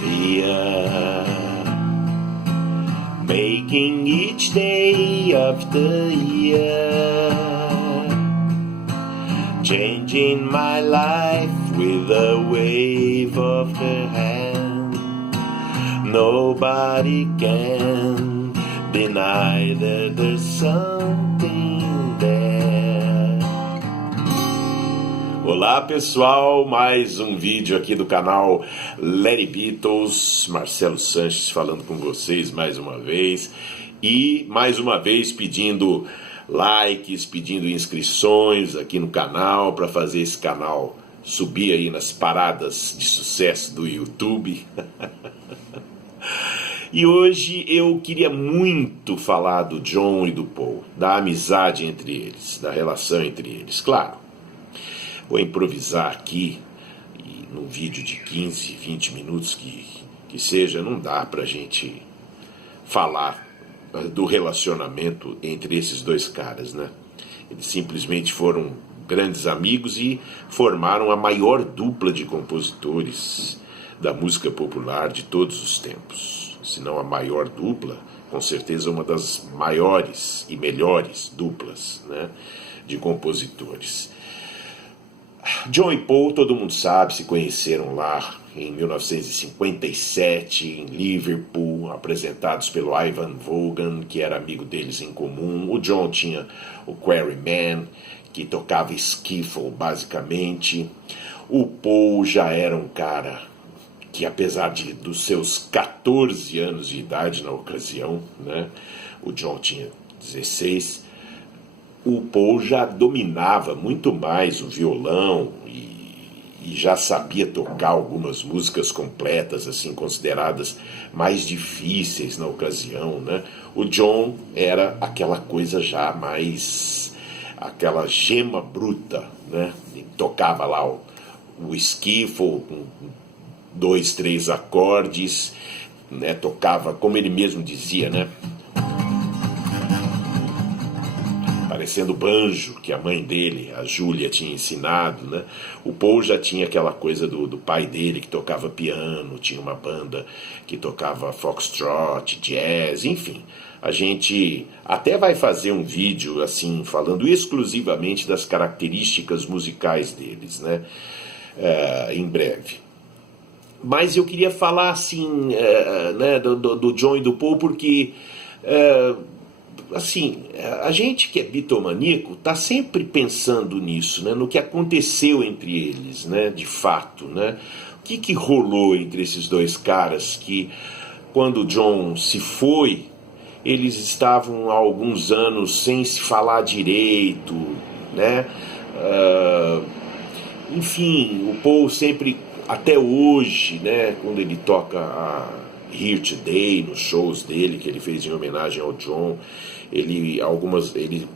year, making each day of the year, changing my life with a wave of her hand. Nobody can deny that there's something there. Olá pessoal, mais um vídeo aqui do canal Let Beatles, Marcelo Sanches falando com vocês mais uma vez e mais uma vez pedindo likes, pedindo inscrições aqui no canal para fazer esse canal subir aí nas paradas de sucesso do YouTube. E hoje eu queria muito falar do John e do Paul, da amizade entre eles, da relação entre eles. Claro, vou improvisar aqui, e num vídeo de 15, 20 minutos que seja, não dá pra gente falar do relacionamento entre esses dois caras, né? Eles simplesmente foram grandes amigos e formaram a maior dupla de compositores da música popular de todos os tempos. Se não a maior dupla, com certeza uma das maiores e melhores duplas, né, de compositores. John e Paul, todo mundo sabe, se conheceram lá em 1957, em Liverpool, apresentados pelo Ivan Vaughan, que era amigo deles em comum. O John tinha o Quarryman, que tocava skiffle, basicamente. O Paul já era um cara que, apesar dos seus 14 anos de idade na ocasião, né, o John tinha 16, o Paul já dominava muito mais o violão e já sabia tocar algumas músicas completas, assim, consideradas mais difíceis na ocasião, né? O John era aquela coisa já mais, aquela gema bruta, né? E tocava lá o skiffle com 2, 3 acordes, né? Tocava, como ele mesmo dizia, né? Parecendo o banjo que a mãe dele, a Júlia, tinha ensinado, né? O Paul já tinha aquela coisa do pai dele que tocava piano, tinha uma banda que tocava foxtrot, jazz, enfim. A gente até vai fazer um vídeo assim, falando exclusivamente das características musicais deles, né? Em breve. Mas eu queria falar assim, né, do John e do Paul, porque assim, a gente que é bitomaníaco está sempre pensando nisso, né, no que aconteceu entre eles, né, de fato, né? O que rolou entre esses dois caras que, quando o John se foi, eles estavam há alguns anos sem se falar direito, né? Enfim, o Paul sempre, até hoje, né, quando ele toca a Here Today, nos shows dele, que ele fez em homenagem ao John, ele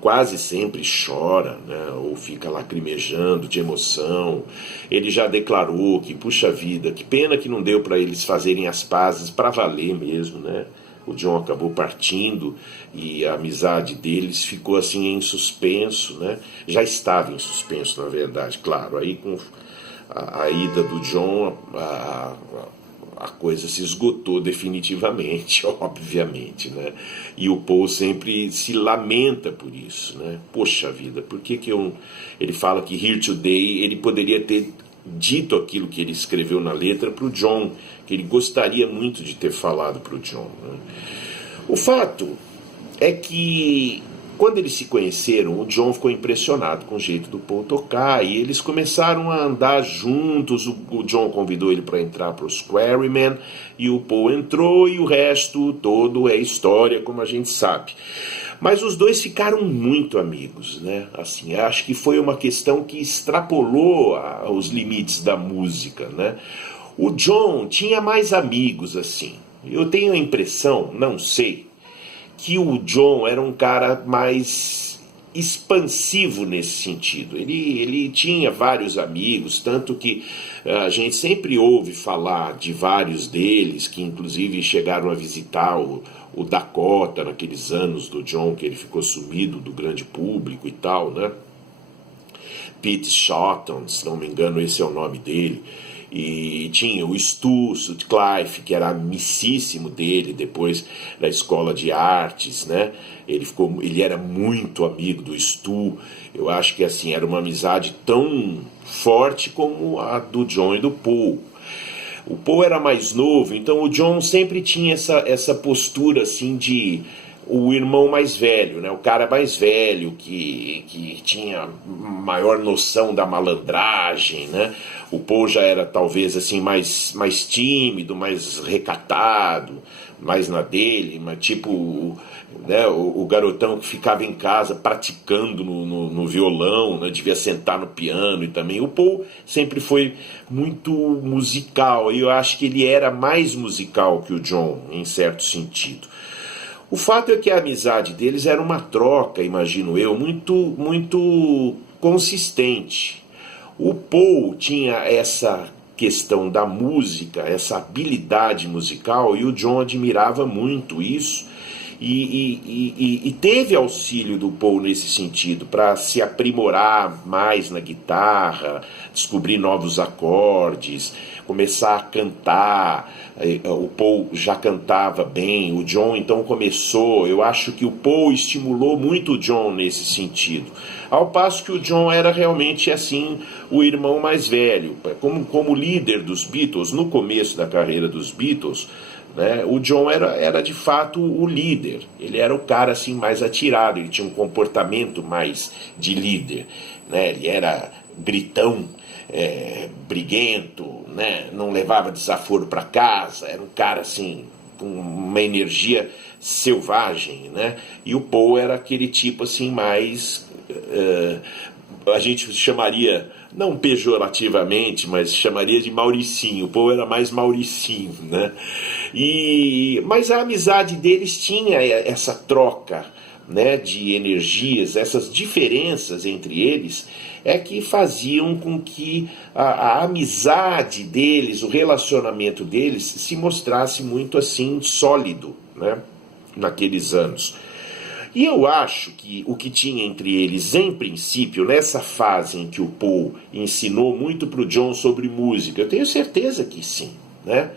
quase sempre chora, né, ou fica lacrimejando de emoção. Ele já declarou que, puxa vida, que pena que não deu para eles fazerem as pazes para valer mesmo, né? O John acabou partindo e a amizade deles ficou assim em suspenso, né? Já estava em suspenso, na verdade, claro. Aí com a ida do John, a coisa se esgotou definitivamente, obviamente, né? E o Paul sempre se lamenta por isso, né? Poxa vida, por que ele fala que Here Today, ele poderia ter dito aquilo que ele escreveu na letra para o John, que ele gostaria muito de ter falado para o John, né? O fato é que, quando eles se conheceram, o John ficou impressionado com o jeito do Paul tocar e eles começaram a andar juntos. O John convidou ele para entrar para os Quarrymen e o Paul entrou, e o resto todo é história, como a gente sabe. Mas os dois ficaram muito amigos, né? Assim, acho que foi uma questão que extrapolou os limites da música, né? O John tinha mais amigos, assim. Eu tenho a impressão, não sei, que o John era um cara mais expansivo nesse sentido. Ele tinha vários amigos, tanto que a gente sempre ouve falar de vários deles, que inclusive chegaram a visitar o Dakota naqueles anos do John, que ele ficou sumido do grande público e tal, né? Pete Shotton, se não me engano, esse é o nome dele. E tinha o Stu Sutcliffe, que era amicíssimo dele depois da escola de artes, né? Ele era muito amigo do Stu. Eu acho que assim era uma amizade tão forte como a do John e do Paul. O Paul era mais novo, então o John sempre tinha essa postura assim de o irmão mais velho, né? O cara mais velho que tinha maior noção da malandragem, né? O Paul já era talvez assim mais tímido, mais recatado, mais na dele, mas tipo, né, o garotão que ficava em casa praticando no violão, né, devia sentar no piano. E também o Paul sempre foi muito musical, e eu acho que ele era mais musical que o John, em certo sentido. O fato é que a amizade deles era uma troca, imagino eu, muito consistente. O Paul tinha essa questão da música, essa habilidade musical, e o John admirava muito isso. E teve auxílio do Paul nesse sentido, para se aprimorar mais na guitarra, descobrir novos acordes, começar a cantar. O Paul já cantava bem, o John então começou. Eu acho que o Paul estimulou muito o John nesse sentido, ao passo que o John era realmente assim o irmão mais velho. Como líder dos Beatles, no começo da carreira dos Beatles, né, o John era de fato o líder. Ele era o cara assim mais atirado, ele tinha um comportamento mais de líder, né? Ele era gritão, briguento, né? Não levava desaforo para casa, era um cara assim com uma energia selvagem, né? E o Paul era aquele tipo assim mais a gente chamaria, não pejorativamente, mas chamaria de Mauricinho. O Paul era mais Mauricinho, né? Mas a amizade deles tinha essa troca, né, de energias, essas diferenças entre eles é que faziam com que a amizade deles, o relacionamento deles se mostrasse muito assim sólido, né, naqueles anos. E eu acho que o que tinha entre eles, em princípio, nessa fase em que o Paul ensinou muito para o John sobre música, eu tenho certeza que sim, né?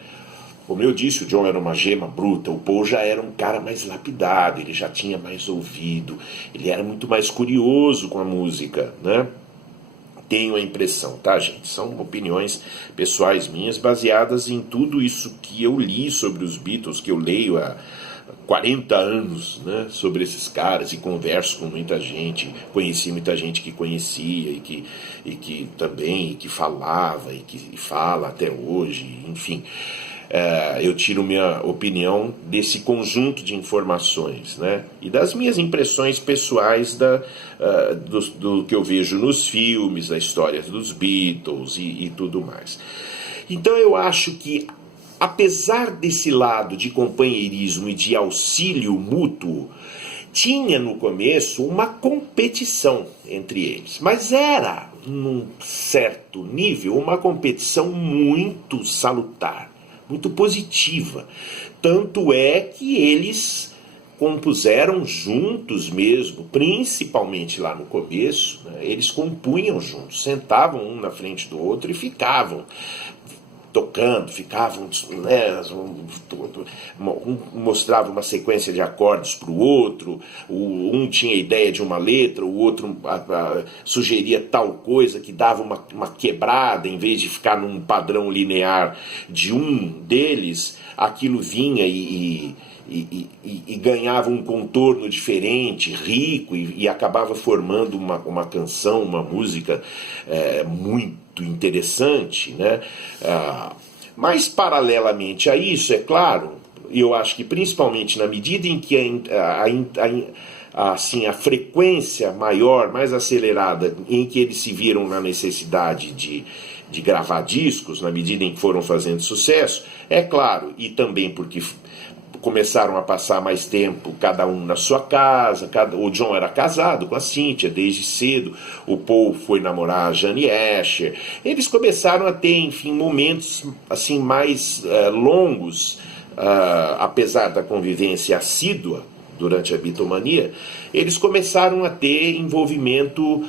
Como eu disse, o John era uma gema bruta, o Paul já era um cara mais lapidado, ele já tinha mais ouvido, ele era muito mais curioso com a música, né? Tenho a impressão, tá, gente? São opiniões pessoais minhas, baseadas em tudo isso que eu li sobre os Beatles, que eu leio há 40 anos, né, sobre esses caras, e converso com muita gente, conheci muita gente que conhecia e que também e que falava e que fala até hoje, enfim. Eu tiro minha opinião desse conjunto de informações, né, e das minhas impressões pessoais do que eu vejo nos filmes, da história dos Beatles e tudo mais. Então eu acho que, apesar desse lado de companheirismo e de auxílio mútuo, tinha no começo uma competição entre eles, mas era, num certo nível, uma competição muito salutar, muito positiva. Tanto é que eles compuseram juntos mesmo, principalmente lá no começo, né, eles compunham juntos, sentavam um na frente do outro e ficavam tocando, ficavam, né, um mostrava uma sequência de acordes para o outro, um tinha ideia de uma letra, o outro sugeria tal coisa que dava uma quebrada, em vez de ficar num padrão linear de um deles, aquilo vinha e ganhava um contorno diferente, rico, e acabava formando uma canção, uma música muito interessante, né? Mas paralelamente a isso, é claro, eu acho que principalmente na medida em que assim, a frequência maior, mais acelerada, em que eles se viram na necessidade de gravar discos, na medida em que foram fazendo sucesso, é claro, e também porque começaram a passar mais tempo cada um na sua casa. O John era casado com a Cynthia desde cedo, o Paul foi namorar a Jane Asher. Eles começaram a ter, enfim, momentos assim mais longos, apesar da convivência assídua durante a Beatlemania, eles começaram a ter envolvimento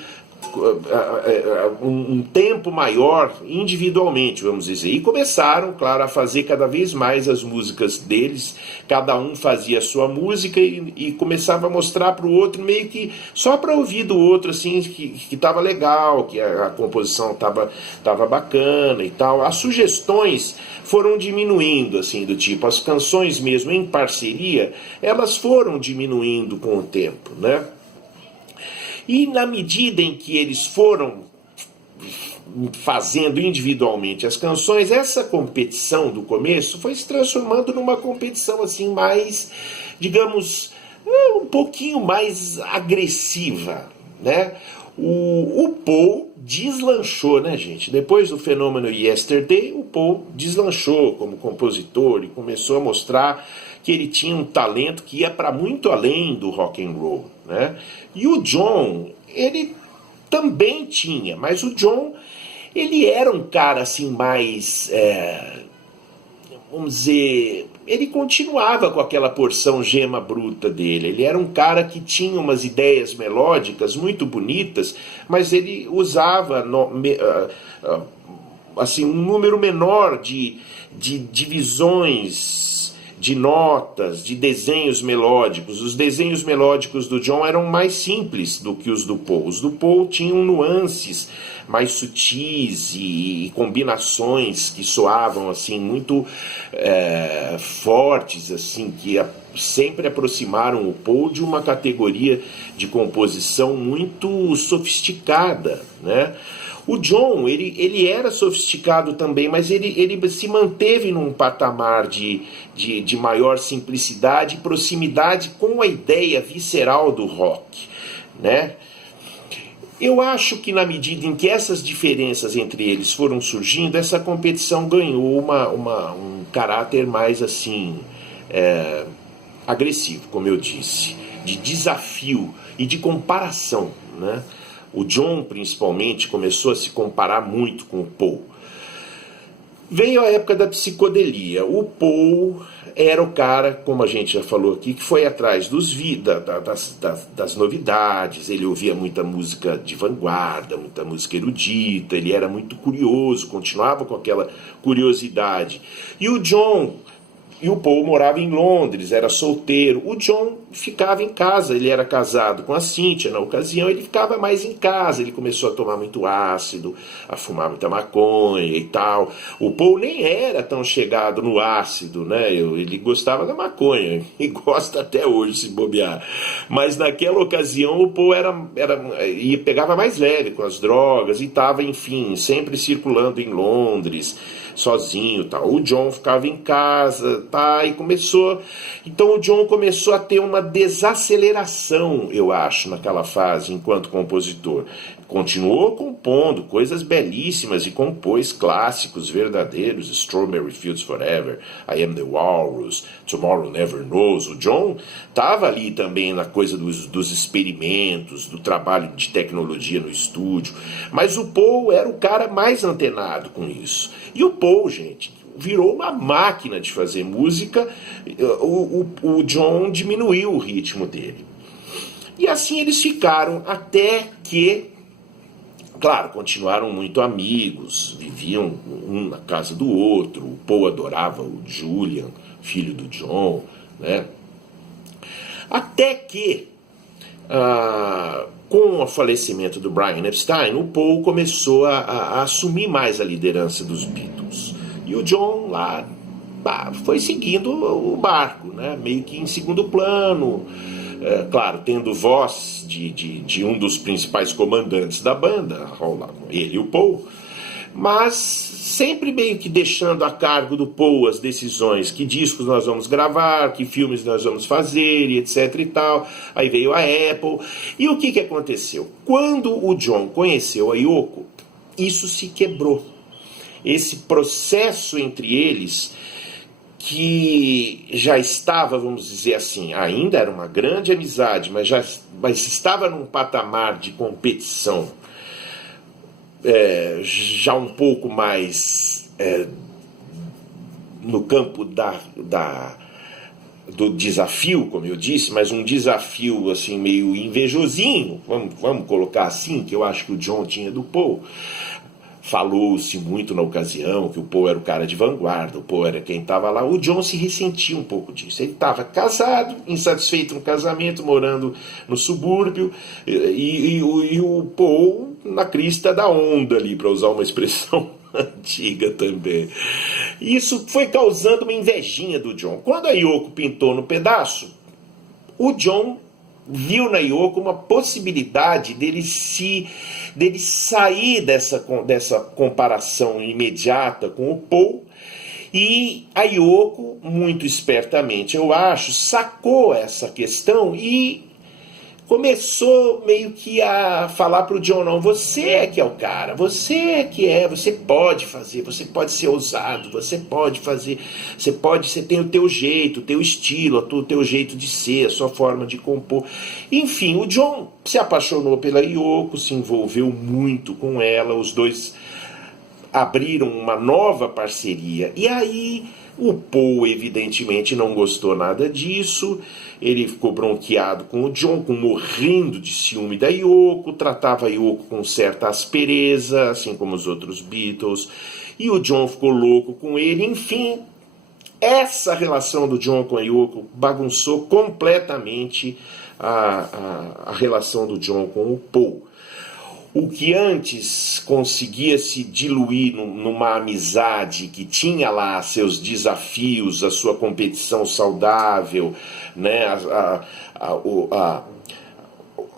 um tempo maior individualmente, vamos dizer, e começaram, claro, a fazer cada vez mais as músicas deles, cada um fazia a sua música e começava a mostrar para o outro meio que só para ouvir do outro, assim, que estava legal, que a composição estava bacana e tal. As sugestões foram diminuindo, assim, do tipo, as canções mesmo em parceria, elas foram diminuindo com o tempo, né? E na medida em que eles foram fazendo individualmente as canções, essa competição do começo foi se transformando numa competição assim mais, digamos, um pouquinho mais agressiva, né? O Paul deslanchou, né, gente? Depois do fenômeno Yesterday, o Paul deslanchou como compositor e começou a mostrar que ele tinha um talento que ia para muito além do rock and roll, né? E o John, ele também tinha, mas o John, ele era um cara assim mais, vamos dizer, ele continuava com aquela porção gema bruta dele. Ele era um cara que tinha umas ideias melódicas muito bonitas, mas ele usava assim, um número menor de divisões, de notas, de desenhos melódicos. Os desenhos melódicos do John eram mais simples do que os do Paul. Os do Paul tinham nuances mais sutis e combinações que soavam assim muito fortes, assim, que sempre aproximaram o Paul de uma categoria de composição muito sofisticada, né? O John, ele era sofisticado também, mas ele se manteve num patamar de maior simplicidade e proximidade com a ideia visceral do rock, né? Eu acho que na medida em que essas diferenças entre eles foram surgindo, essa competição ganhou um caráter mais assim, agressivo, como eu disse, de desafio e de comparação, né? O John, principalmente, começou a se comparar muito com o Paul. Veio a época da psicodelia. O Paul era o cara, como a gente já falou aqui, que foi atrás das novidades. Ele ouvia muita música de vanguarda, muita música erudita. Ele era muito curioso, continuava com aquela curiosidade. E o Paul morava em Londres, era solteiro. O John ficava em casa, ele era casado com a Cynthia na ocasião, ele ficava mais em casa, ele começou a tomar muito ácido, a fumar muita maconha e tal. O Paul nem era tão chegado no ácido, né? Ele gostava da maconha, e gosta até hoje, se bobear. Mas naquela ocasião o Paul pegava mais leve com as drogas e estava, enfim, sempre circulando em Londres, sozinho, tal. O John ficava em casa, tá, e começou. Então o John começou a ter uma desaceleração, eu acho, naquela fase enquanto compositor. Continuou compondo coisas belíssimas e compôs clássicos verdadeiros, Strawberry Fields Forever, I Am the Walrus, Tomorrow Never Knows. O John estava ali também na coisa dos experimentos, do trabalho de tecnologia no estúdio, mas o Paul era o cara mais antenado com isso. E o Paul, gente, virou uma máquina de fazer música. O John diminuiu o ritmo dele. E assim eles ficaram até que, claro, continuaram muito amigos, viviam um na casa do outro. O Paul adorava o Julian, filho do John, né? Até que, com o falecimento do Brian Epstein, o Paul começou a assumir mais a liderança dos Beatles. E o John lá foi seguindo o barco, né? Meio que em segundo plano. Claro, tendo voz de um dos principais comandantes da banda, ele e o Paul, mas sempre meio que deixando a cargo do Paul as decisões, que discos nós vamos gravar, que filmes nós vamos fazer, e etc e tal. Aí veio a Apple. E o que aconteceu? Quando o John conheceu a Yoko, isso se quebrou. Esse processo entre eles, que já estava, vamos dizer assim, ainda era uma grande amizade, mas estava num patamar de competição já um pouco mais no campo do desafio, como eu disse, mas um desafio assim meio invejosinho, vamos colocar assim, que eu acho que o John tinha do Paul. Falou-se muito na ocasião que o Paul era o cara de vanguarda, o Paul era quem estava lá. O John se ressentia um pouco disso. Ele estava casado, insatisfeito no casamento, morando no subúrbio, e o Paul na crista da onda ali, para usar uma expressão antiga também. Isso foi causando uma invejinha do John. Quando a Yoko pintou no pedaço, o John viu na Yoko uma possibilidade dele sair dessa comparação imediata com o Paul, e a Yoko, muito espertamente, eu acho, sacou essa questão e começou meio que a falar pro John, não, você é que é o cara, você pode fazer, você pode ser ousado, você tem o teu jeito, o teu estilo, o teu jeito de ser, a sua forma de compor. Enfim, o John se apaixonou pela Yoko, se envolveu muito com ela, os dois abriram uma nova parceria, e aí o Paul evidentemente não gostou nada disso, ele ficou bronqueado com o John, morrendo de ciúme da Yoko, tratava a Yoko com certa aspereza, assim como os outros Beatles, e o John ficou louco com ele. Enfim, essa relação do John com a Yoko bagunçou completamente a relação do John com o Paul. O que antes conseguia se diluir numa amizade que tinha lá seus desafios, a sua competição saudável, né,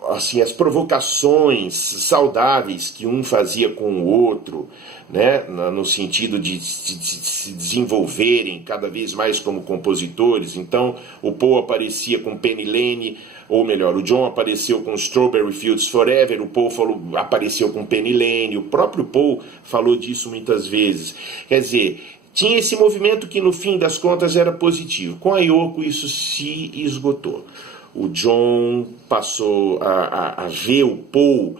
assim, as provocações saudáveis que um fazia com o outro, né, no sentido de se desenvolverem cada vez mais como compositores. Então o Paul aparecia com Penny Lane, ou melhor, o John apareceu com Strawberry Fields Forever, o Paul apareceu com Penny Lane, o próprio Paul falou disso muitas vezes. Quer dizer, tinha esse movimento que no fim das contas era positivo. Com a Yoko isso se esgotou. O John passou a ver o Paul,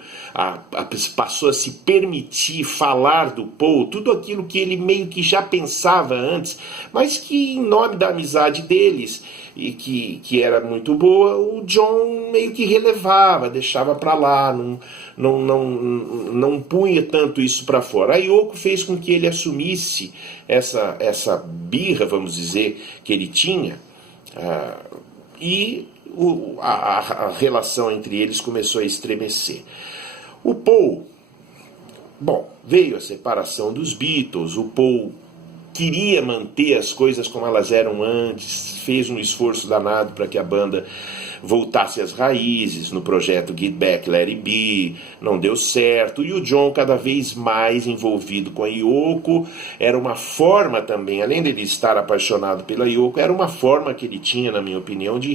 passou a se permitir falar do Paul, tudo aquilo que ele meio que já pensava antes, mas que em nome da amizade deles, e que era muito boa, o John meio que relevava, deixava para lá, não punha tanto isso para fora. A Yoko fez com que ele assumisse essa birra, vamos dizer, que ele tinha, e a relação entre eles começou a estremecer. O Paul, veio a separação dos Beatles, o Paul queria manter as coisas como elas eram antes, fez um esforço danado para que a banda voltasse às raízes no projeto Get Back, Let It Be, não deu certo, e o John cada vez mais envolvido com a Yoko, era uma forma também, além de ele estar apaixonado pela Yoko, era uma forma que ele tinha, na minha opinião, de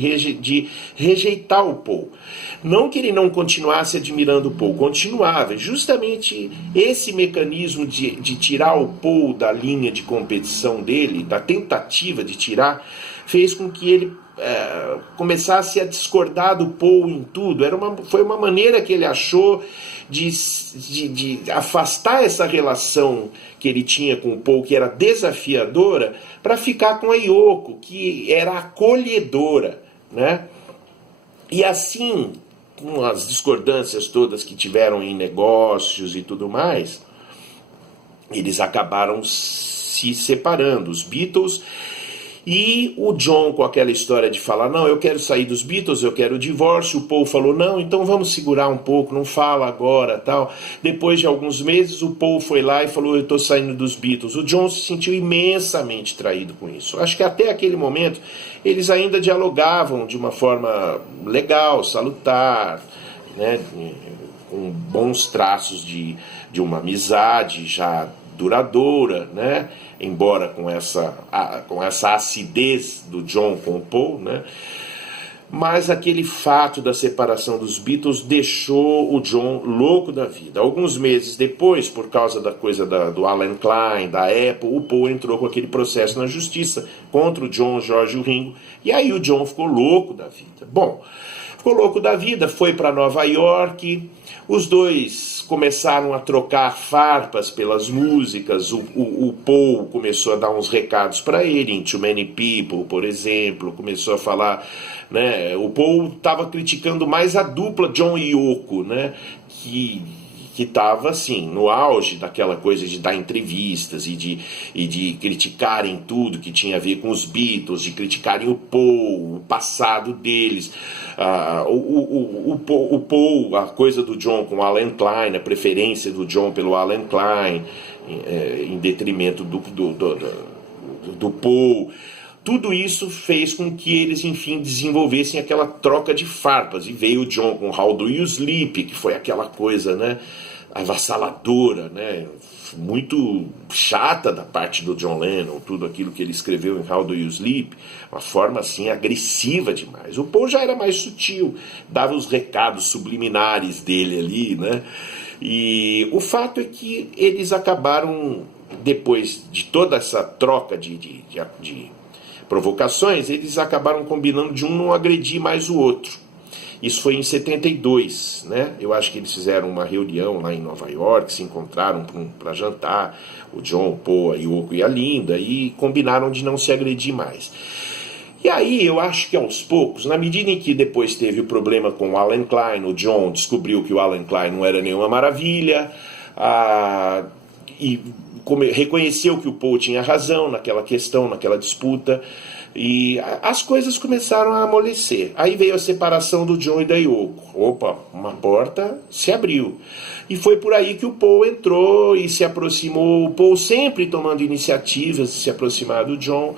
rejeitar o Paul. Não que ele não continuasse admirando o Paul, continuava, justamente esse mecanismo de tirar o Paul da linha de competição dele, da tentativa de tirar, fez com que ele começasse a discordar do Paul em tudo. Foi uma maneira que ele achou de afastar essa relação que ele tinha com o Paul, que era desafiadora, para ficar com a Yoko, que era acolhedora, né? E assim, com as discordâncias todas que tiveram em negócios e tudo mais, eles acabaram se separando. Os Beatles. E o John, com aquela história de falar, não, eu quero sair dos Beatles, eu quero o divórcio, o Paul falou, não, então vamos segurar um pouco, não fala agora, tal. Depois de alguns meses, o Paul foi lá e falou, eu estou saindo dos Beatles. O John se sentiu imensamente traído com isso. Acho que até aquele momento, eles ainda dialogavam de uma forma legal, salutar, né, com bons traços de uma amizade já duradoura, né? Embora com essa acidez do John com o Paul, né? mas aquele fato da separação dos Beatles deixou o John louco da vida. Alguns meses depois, por causa da coisa do Alan Klein, da Apple, o Paul entrou com aquele processo na justiça contra o John, o George e o Ringo, e aí o John ficou louco da vida. Bom, ficou louco da vida, foi para Nova York, os dois começaram a trocar farpas pelas músicas, o Paul começou a dar uns recados para ele, em Too Many People, por exemplo, começou a falar, né, o Paul estava criticando mais a dupla John e Yoko, né, que estava assim, no auge daquela coisa de dar entrevistas e de criticarem tudo que tinha a ver com os Beatles, de criticarem o Paul, o passado deles, o Paul, a coisa do John com o Alan Klein, a preferência do John pelo Alan Klein, em detrimento do Paul. Tudo isso fez com que eles, enfim, desenvolvessem aquela troca de farpas. E veio o John com How Do You Sleep, que foi aquela coisa, né, avassaladora, né, muito chata da parte do John Lennon, tudo aquilo que ele escreveu em How Do You Sleep, uma forma assim agressiva demais. O Paul já era mais sutil, dava os recados subliminares dele ali, né, e o fato é que eles acabaram, depois de toda essa troca de provocações, eles acabaram combinando de um não agredir mais o outro. Isso foi em 72, né? Eu acho que eles fizeram uma reunião lá em Nova York, se encontraram para jantar, o John, o Paul, a Yoko e a Linda, e combinaram de não se agredir mais. E aí eu acho que aos poucos, na medida em que depois teve o problema com o Alan Klein, o John descobriu que o Alan Klein não era nenhuma maravilha, e reconheceu que o Paul tinha razão naquela questão, naquela disputa, e as coisas começaram a amolecer. Aí veio a separação do John e da Yoko. Opa, uma porta se abriu. E foi por aí que o Paul entrou e se aproximou. O Paul sempre tomando iniciativas de se aproximar do John.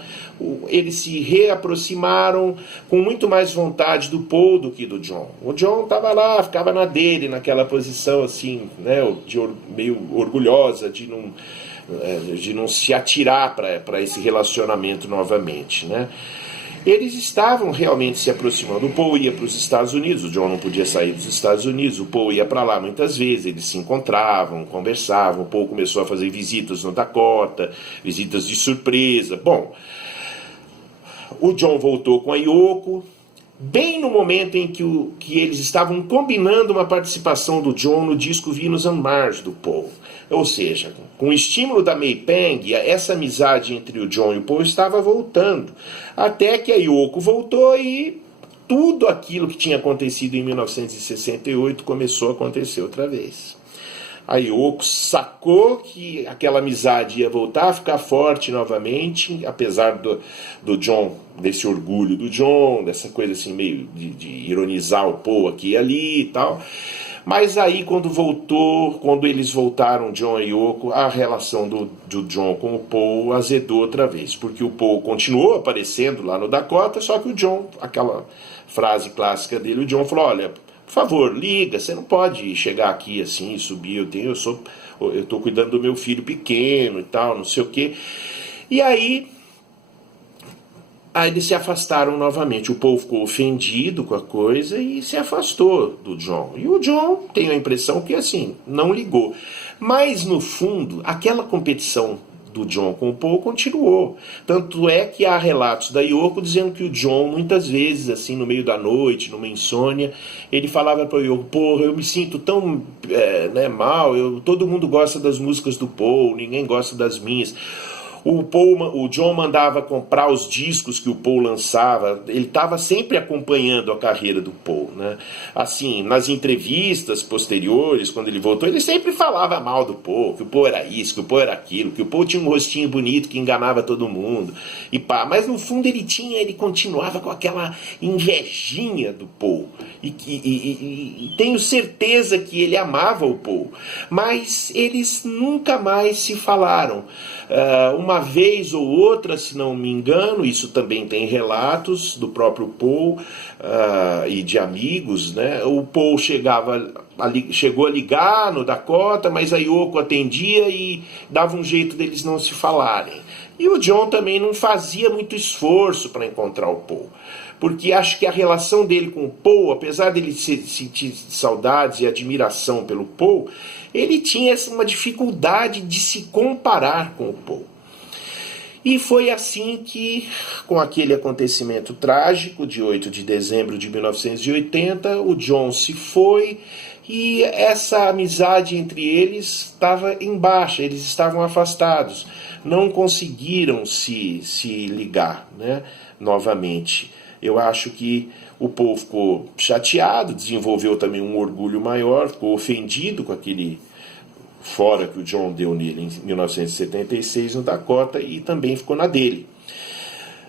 Eles se reaproximaram com muito mais vontade do Paul do que do John. O John estava lá, ficava na dele, naquela posição assim, né, meio orgulhosa de não se atirar para esse relacionamento novamente, né? Eles estavam realmente se aproximando. O Paul ia para os Estados Unidos, o John não podia sair dos Estados Unidos, o Paul ia para lá muitas vezes, eles se encontravam, conversavam, o Paul começou a fazer visitas no Dakota, visitas de surpresa. Bom, o John voltou com a Yoko, bem no momento em que eles estavam combinando uma participação do John no disco Venus on Mars do Paul. Ou seja, com o estímulo da May Pang, essa amizade entre o John e o Paul estava voltando. Até que a Yoko voltou e tudo aquilo que tinha acontecido em 1968 começou a acontecer outra vez. A Yoko sacou que aquela amizade ia voltar a ficar forte novamente, apesar do John, desse orgulho do John, dessa coisa assim meio de ironizar o Paul aqui e ali e tal. Mas aí quando eles voltaram, John e Yoko, a relação do John com o Paul azedou outra vez, porque o Paul continuou aparecendo lá no Dakota, só que o John, aquela frase clássica dele, o John falou, olha, por favor, liga, você não pode chegar aqui assim, subir, eu estou cuidando do meu filho pequeno e tal, não sei o quê. E aí eles se afastaram novamente. O Paul ficou ofendido com a coisa e se afastou do John. E o John, tenho a impressão que assim, não ligou. Mas no fundo, aquela competição do John com o Paul continuou. Tanto é que há relatos da Yoko dizendo que o John, muitas vezes, assim, no meio da noite, numa insônia, ele falava para o Yoko, porra, eu me sinto tão mal, todo mundo gosta das músicas do Paul, ninguém gosta das minhas. O John mandava comprar os discos que o Paul lançava, ele estava sempre acompanhando a carreira do Paul, né? Assim, nas entrevistas posteriores, quando ele voltou, ele sempre falava mal do Paul, que o Paul era isso, que o Paul era aquilo, que o Paul tinha um rostinho bonito que enganava todo mundo, e pá, mas no fundo ele continuava com aquela invejinha do Paul, e tenho certeza que ele amava o Paul, mas eles nunca mais se falaram. Uma vez ou outra, se não me engano, isso também tem relatos do próprio Paul e de amigos, né? O Paul chegou a ligar no Dakota, mas a Yoko atendia e dava um jeito deles não se falarem. E o John também não fazia muito esforço para encontrar o Paul, porque acho que a relação dele com o Paul, apesar dele sentir saudades e admiração pelo Paul, ele tinha uma dificuldade de se comparar com o Paul. E foi assim que, com aquele acontecimento trágico de 8 de dezembro de 1980, o John se foi e essa amizade entre eles estava em baixa, eles estavam afastados, não conseguiram se ligar, né, novamente. Eu acho que o Paul ficou chateado, desenvolveu também um orgulho maior, ficou ofendido com aquele fora que o John deu nele em 1976 no Dakota, e também ficou na dele.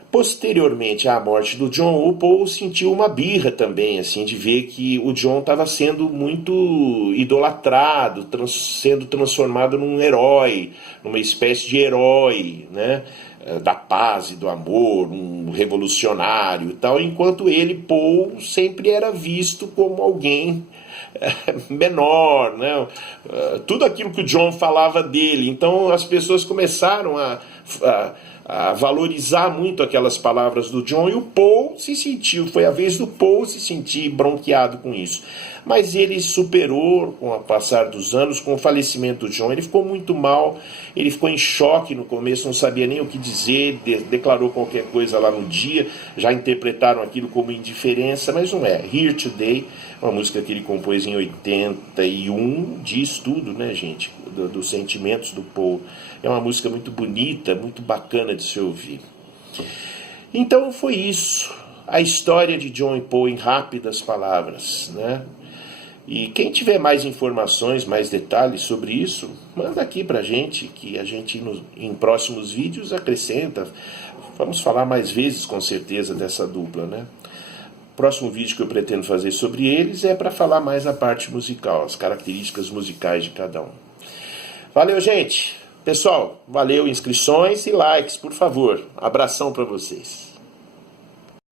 Posteriormente à morte do John, o Paul sentiu uma birra também, assim, de ver que o John estava sendo muito idolatrado, sendo transformado num herói, numa espécie de herói, né, da paz e do amor, um revolucionário e tal, enquanto ele, Paul, sempre era visto como alguém menor, né? Tudo aquilo que o John falava dele. Então as pessoas começaram a valorizar muito aquelas palavras do John, e o Paul se sentiu, foi a vez do Paul se sentir bronqueado com isso. Mas ele superou com o passar dos anos, com o falecimento do John. Ele ficou muito mal, ele ficou em choque no começo, não sabia nem o que dizer, declarou qualquer coisa lá no dia, já interpretaram aquilo como indiferença, mas não é. Here Today, uma música que ele compôs em 81, diz tudo, né, gente, dos sentimentos do Paul. É uma música muito bonita, muito bacana de se ouvir. Então foi isso, a história de John e Paul em rápidas palavras, né? E quem tiver mais informações, mais detalhes sobre isso, manda aqui pra gente, que a gente em próximos vídeos acrescenta. Vamos falar mais vezes com certeza dessa dupla, né? O próximo vídeo que eu pretendo fazer sobre eles é para falar mais a parte musical, as características musicais de cada um. Valeu, gente! Pessoal, valeu, inscrições e likes, por favor. Abração para vocês.